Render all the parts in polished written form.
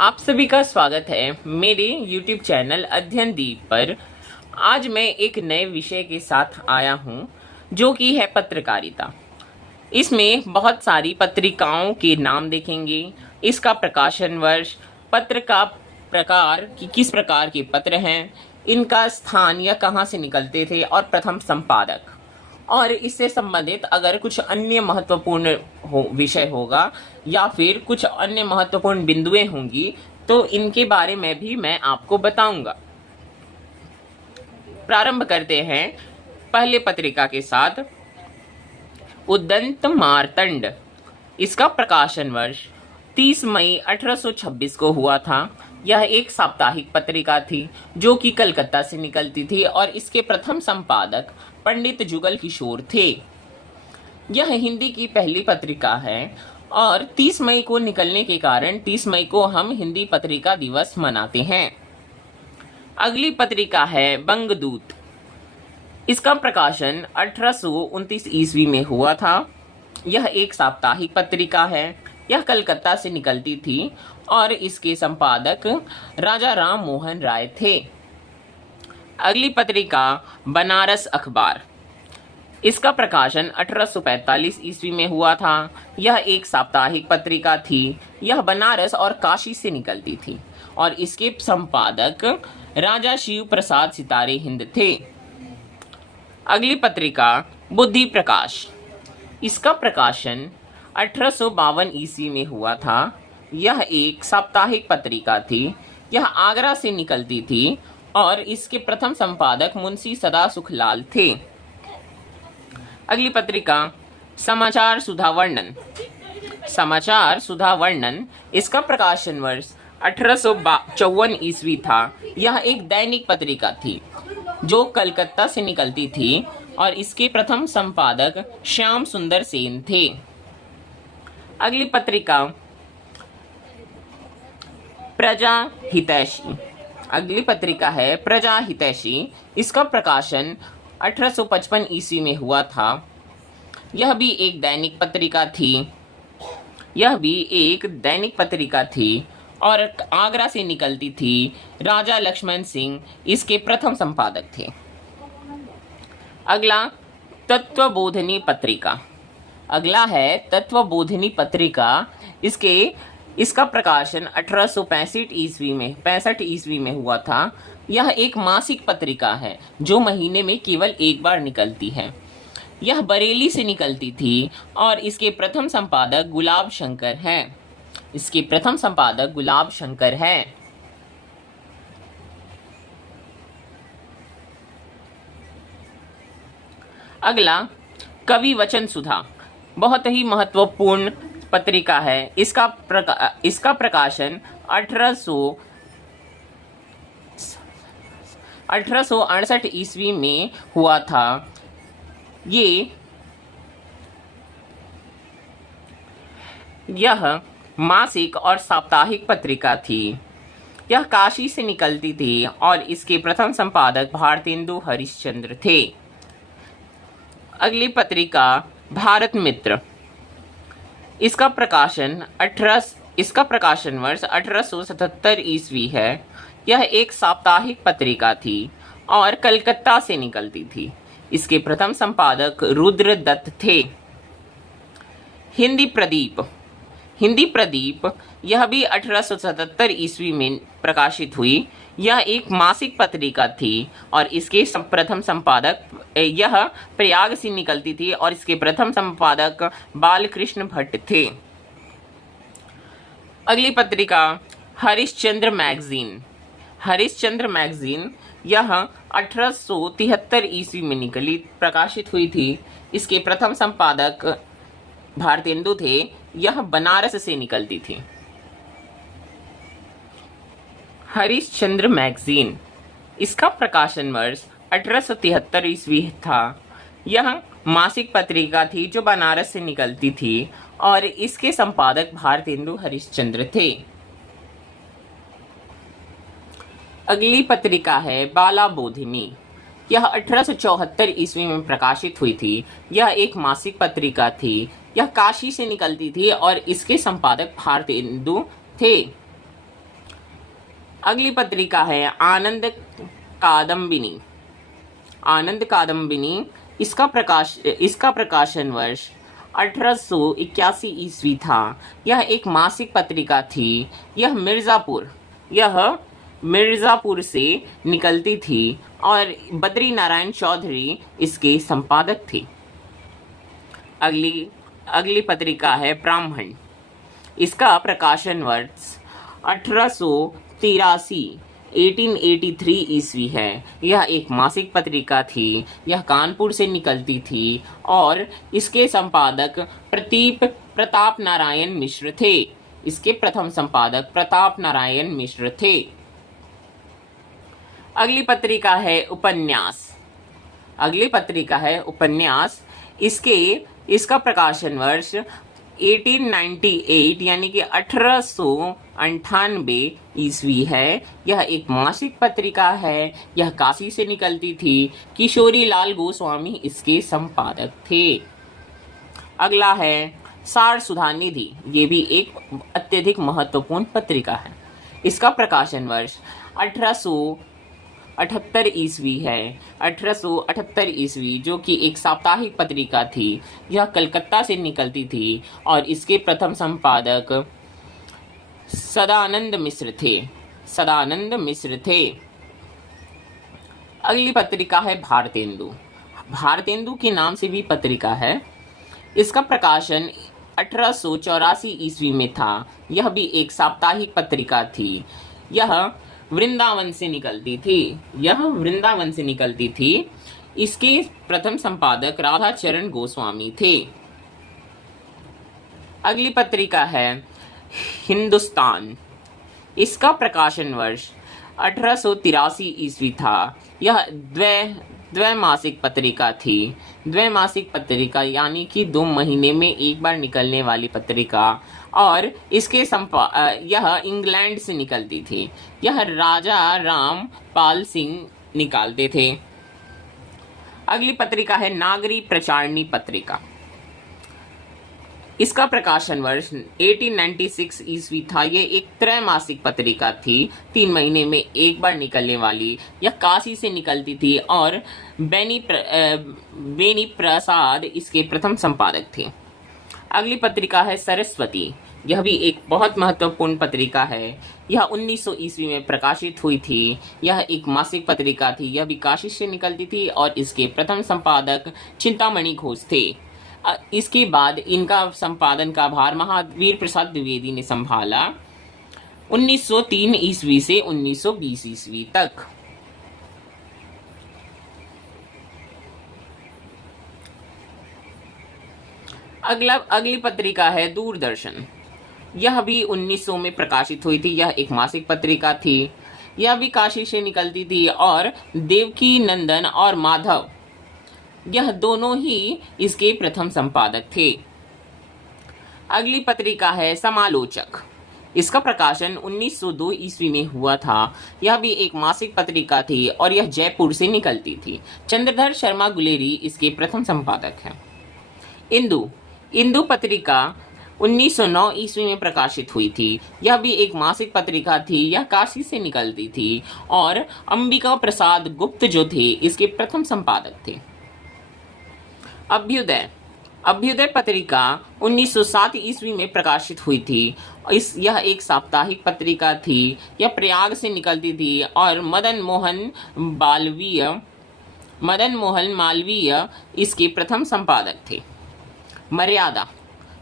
आप सभी का स्वागत है मेरे YouTube चैनल अध्ययन दीप पर। आज मैं एक नए विषय के साथ आया हूं जो कि है पत्रकारिता। इसमें बहुत सारी पत्रिकाओं के नाम देखेंगे, इसका प्रकाशन वर्ष, पत्र का प्रकार कि किस प्रकार के पत्र हैं, इनका स्थान या कहां से निकलते थे और प्रथम संपादक, और इससे संबंधित अगर कुछ अन्य महत्वपूर्ण विषय होगा या फिर कुछ अन्य महत्वपूर्ण बिंदुएं होंगी तो इनके बारे में भी मैं आपको बताऊंगा। प्रारंभ करते हैं पहले पत्रिका के साथ। उदंत मार्तंड, इसका प्रकाशन वर्ष 30 मई 1826 को हुआ था। यह एक साप्ताहिक पत्रिका थी जो कि कलकत्ता से निकलती थी और इसके प्रथम संपादक पंडित जुगल किशोर थे। यह हिंदी की पहली पत्रिका है और 30 मई को निकलने के कारण 30 मई को हम हिंदी पत्रिका दिवस मनाते हैं। अगली पत्रिका है बंगदूत। इसका प्रकाशन 1829 ईस्वी में हुआ था। यह एक साप्ताहिक पत्रिका है। यह कलकत्ता से निकलती थी और इसके संपादक राजा राम मोहन राय थे। अगली पत्रिका बनारस अखबार। इसका प्रकाशन 1845 ईस्वी में हुआ था। यह एक साप्ताहिक पत्रिका थी। यह बनारस और काशी से निकलती थी और इसके संपादक राजा शिव प्रसाद सितारे हिंद थे। अगली पत्रिका बुद्धि प्रकाश। इसका प्रकाशन 1852 ईस्वी में हुआ था। यह एक साप्ताहिक पत्रिका थी। यह आगरा से निकलती थी और इसके प्रथम संपादक मुंशी सदा सुखलाल थे। अगली पत्रिका समाचार सुधा वर्णन। समाचार सुधा वर्णन, इसका प्रकाशन वर्ष 1854 ईस्वी था। यह एक दैनिक पत्रिका थी जो कलकत्ता से निकलती थी और इसके प्रथम संपादक श्याम सुंदर सेन थे। अगली पत्रिका प्रजा हितैषी। अगली पत्रिका है प्रजा हितैषी। इसका प्रकाशन 1855 ईस्वी में हुआ था। यह भी एक दैनिक पत्रिका थी और आगरा से निकलती थी। राजा लक्ष्मण सिंह इसके प्रथम संपादक थे। अगला तत्वबोधिनी पत्रिका। अगला है तत्वबोधिनी पत्रिका। इसका प्रकाशन 1865 ईस्वी में हुआ था। यह एक मासिक पत्रिका है जो महीने में केवल एक बार निकलती है। यह बरेली से निकलती थी और इसके प्रथम संपादक गुलाब शंकर हैं। अगला कवि वचन सुधा, बहुत ही महत्वपूर्ण पत्रिका है। इसका प्रकाशन 1868 ईस्वी में हुआ था। यह मासिक और साप्ताहिक पत्रिका थी। यह काशी से निकलती थी और इसके प्रथम संपादक भारतेंदु हरिश्चंद्र थे। अगली पत्रिका भारत मित्र। इसका प्रकाशन वर्ष 1877 ईस्वी है। यह एक साप्ताहिक पत्रिका थी और कलकत्ता से निकलती थी। इसके प्रथम संपादक रुद्र दत्त थे। हिंदी प्रदीप, यह भी 1877 ईस्वी में प्रकाशित हुई। यह एक मासिक पत्रिका थी और इसके प्रथम संपादक यह प्रयाग से निकलती थी और इसके प्रथम संपादक बालकृष्ण भट्ट थे। अगली पत्रिका हरिश्चंद्र मैगजीन। यह 1873 ईस्वी में प्रकाशित हुई थी। इसके प्रथम संपादक भारतेंदु थे। यह बनारस से निकलती थी। हरिश्चंद्र मैगजीन, इसका प्रकाशन वर्ष 1873 ईस्वी था। यह मासिक पत्रिका थी जो बनारस से निकलती थी और इसके संपादक भारतेंदु हरिश्चंद्र थे। अगली पत्रिका है बाला बोधिनी। यह 1874 ईस्वी में प्रकाशित हुई थी। यह एक मासिक पत्रिका थी। यह काशी से निकलती थी और इसके संपादक भारतेंदु थे। अगली पत्रिका है आनंद कादम्बिनी। आनंद कादम्बिनी इसका प्रकाशन वर्ष 1881 ईस्वी था। यह एक मासिक पत्रिका थी। यह मिर्ज़ापुर से निकलती थी और बद्री नारायण चौधरी इसके संपादक थे। अगली पत्रिका है ब्राह्मण। इसका प्रकाशन वर्ष 1883 ईस्वी है। यह एक मासिक पत्रिका थी। यह कानपुर से निकलती थी और इसके संपादक प्रताप नारायण मिश्र थे। इसके प्रथम संपादक प्रताप नारायण मिश्र थे। अगली पत्रिका है उपन्यास। इसका प्रकाशन वर्ष 1898 यानी कि 1898 ईस्वी है। यह एक मासिक पत्रिका है। यह काशी से निकलती थी। किशोरी लाल गोस्वामी इसके संपादक थे। अगला है सार सुधा निधि। ये भी एक अत्यधिक महत्वपूर्ण पत्रिका है। इसका प्रकाशन वर्ष 1878 ईस्वी है। 1878 ईस्वी, जो कि एक साप्ताहिक पत्रिका थी। यह कलकत्ता से निकलती थी और इसके प्रथम संपादक सदानंद मिश्र थे। अगली पत्रिका है भारतेंदु के नाम से भी पत्रिका है। इसका प्रकाशन 1884 ईस्वी में था। यह भी एक साप्ताहिक पत्रिका थी। यह वृंदावन से निकलती थी। इसके प्रथम संपादक राधाचरण गोस्वामी थे। अगली पत्रिका है हिंदुस्तान। इसका प्रकाशन वर्ष 1883 ईस्वी था। यह द्वैमासिक पत्रिका थी। द्वैमासिक पत्रिका यानी कि 2 महीने में एक बार निकलने वाली पत्रिका, और यह इंग्लैंड से निकलती थी। यह राजा राम पाल सिंह निकालते थे। अगली पत्रिका है नागरी प्रचारणी पत्रिका। इसका प्रकाशन वर्ष 1896 ईस्वी था। ये एक त्रैमासिक पत्रिका थी, 3 महीने में एक बार निकलने वाली। यह काशी से निकलती थी और बेनी प्रसाद इसके प्रथम संपादक थे। अगली पत्रिका है सरस्वती। यह भी एक बहुत महत्वपूर्ण पत्रिका है। यह 1900 ईस्वी में प्रकाशित हुई थी। यह एक मासिक पत्रिका थी। यह भी काशी से निकलती थी और इसके प्रथम संपादक चिंतामणि घोष थे। इसके बाद इनका संपादन का भार महावीर प्रसाद द्विवेदी ने संभाला 1903 ईस्वी से 1920 ईस्वी तक। अगली पत्रिका है दूरदर्शन। यह भी 1900 में प्रकाशित हुई थी। यह एक मासिक पत्रिका थी। यह भी काशी से निकलती थी और देवकी नंदन और माधव, यह दोनों ही इसके प्रथम संपादक थे। अगली पत्रिका है समालोचक। इसका प्रकाशन 1902 ईस्वी में हुआ था। यह भी एक मासिक पत्रिका थी और यह जयपुर से निकलती थी। चंद्रधर शर्मा गुलेरी इसके प्रथम संपादक हैं। इंदु पत्रिका 1909 ईस्वी में प्रकाशित हुई थी। यह भी एक मासिक पत्रिका थी। यह काशी से निकलती थी और अंबिका प्रसाद गुप्त जो थे इसके प्रथम संपादक थे। अभ्युदय पत्रिका 1907 ईस्वी में प्रकाशित हुई थी। यह एक साप्ताहिक पत्रिका थी। यह प्रयाग से निकलती थी और मदन मोहन मालवीय इसके प्रथम संपादक थे।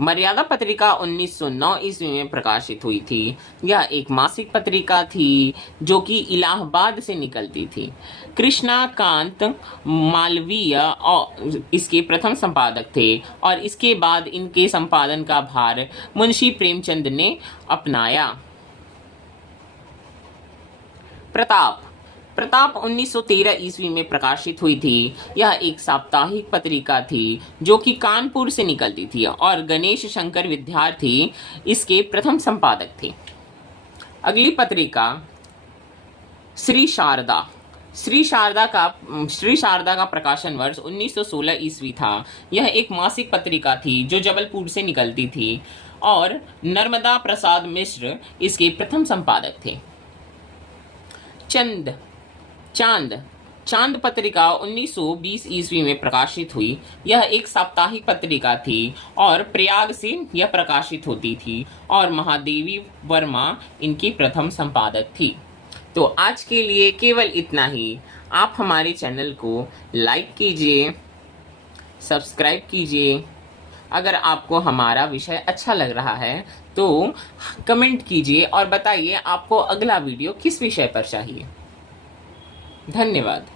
मर्यादा पत्रिका 1909 ईस्वी में प्रकाशित हुई थी। यह एक मासिक पत्रिका थी जो कि इलाहाबाद से निकलती थी। कृष्णाकांत मालवीय और इसके प्रथम संपादक थे और इसके बाद इनके संपादन का भार मुंशी प्रेमचंद ने अपनाया। प्रताप 1913 ईस्वी में प्रकाशित हुई थी। यह एक साप्ताहिक पत्रिका थी जो कि कानपुर से निकलती थी और गणेश शंकर विद्यार्थी इसके प्रथम संपादक थे। अगली पत्रिका श्री शारदा का प्रकाशन वर्ष 1916 ईस्वी था। यह एक मासिक पत्रिका थी जो जबलपुर से निकलती थी और नर्मदा प्रसाद मिश्र इसके प्रथम संपादक थे। चंद चांद चांद पत्रिका 1920 ईस्वी में प्रकाशित हुई। यह एक साप्ताहिक पत्रिका थी और प्रयाग से यह प्रकाशित होती थी और महादेवी वर्मा इनकी प्रथम संपादक थी। तो आज के लिए केवल इतना ही। आप हमारे चैनल को लाइक कीजिए, सब्सक्राइब कीजिए। अगर आपको हमारा विषय अच्छा लग रहा है तो कमेंट कीजिए और बताइए आपको अगला वीडियो किस विषय पर चाहिए। धन्यवाद।